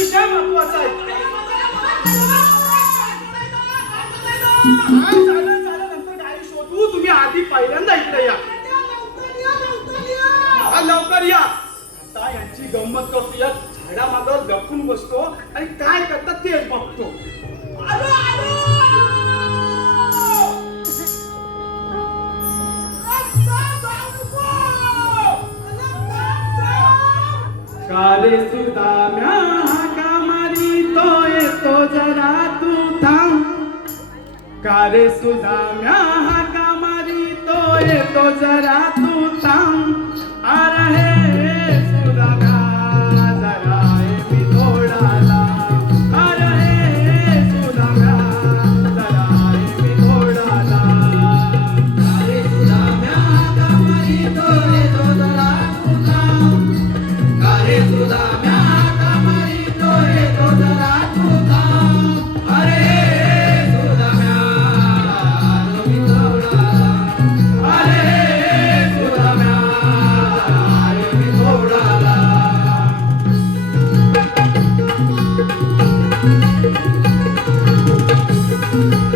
विषय महत्त्वाचा आहे झालं झालं नंतर गाडी शोधू तुम्ही आधी पहिल्यांदा इकडे या हा, लवकर या आता यांची गंमत करतो या झाडामागावर गपून बसतो आणि काय करतात तेच बघतो काले सुदाम्या કારે સુધાવ્યા હતા મારી તો એ તો જરા તું તામ આરા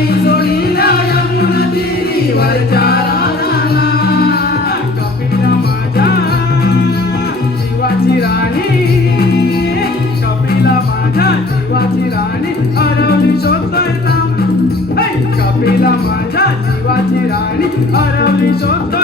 नाही सोडीला यमुना तिरी वरच्या रानाला कपिला माझ्या जीवाची राणी कपिला माझ्या जीवाची राणी अरवली शोधतोय कपिला माझ्या जीवाची राणी अरवली शोधतोय